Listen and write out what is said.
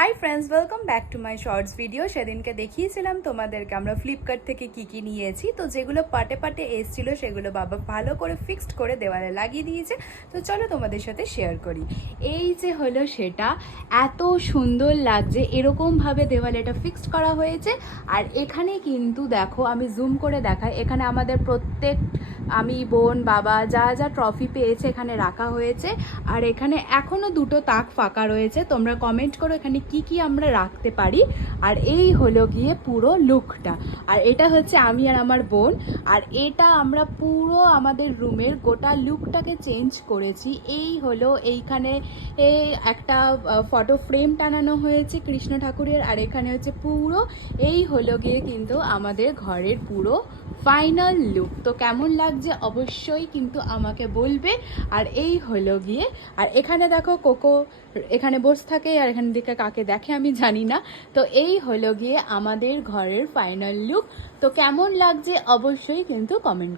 High friends, welcome back to my shorts video. সেদিনকে দেখিয়েছিলাম তোমাদেরকে আমরা ফ্লিপকার্ট থেকে কি নিয়েছি। তো যেগুলো পাটে পাটে এসেছিলো সেগুলো বাবা ভালো করে ফিক্সড করে দেওয়ালে লাগিয়ে দিয়েছে। তো চলো তোমাদের সাথে শেয়ার করি। এই যে হলো সেটা, এত সুন্দর লাগছে, এরকমভাবে দেওয়ালে এটা ফিক্সড করা হয়েছে। আর এখানে কিন্তু দেখো, আমি জুম করে দেখাই, এখানে আমাদের প্রত্যেক আমি বোন বাবা যা যা ট্রফি পেয়েছে এখানে রাখা হয়েছে। আর এখানে এখনও দুটো তাক ফাঁকা রয়েছে, তোমরা কমেন্ট করো এখানে কি আমরা রাখতে পারি। আর এই হলো গিয়ে পুরো লুকটা। আর এটা হচ্ছে আমি আর আমার বোন। আর এটা আমরা পুরো আমাদের রুমের গোটা লুকটাকে চেঞ্জ করেছি। এই হলো এইখানে একটা ফটো ফ্রেম টানানো হয়েছে কৃষ্ণ ঠাকুরের। আর এখানে হচ্ছে পুরো এই হলো গিয়ে কিন্তু আমাদের ঘরের পুরো ফাইনাল লুক। তো কেমন লাগছে অবশ্যই কিন্তু আমাকে বলবে। আর এই হলো গিয়ে, আর এখানে দেখো কোকো এখানে বসে থাকে, আর এখান দিকে কাকে দেখে আমি জানি না। তো এই হলো গিয়ে আমাদের ঘরের ফাইনাল লুক। তো কেমন লাগছে অবশ্যই কিন্তু কমেন্ট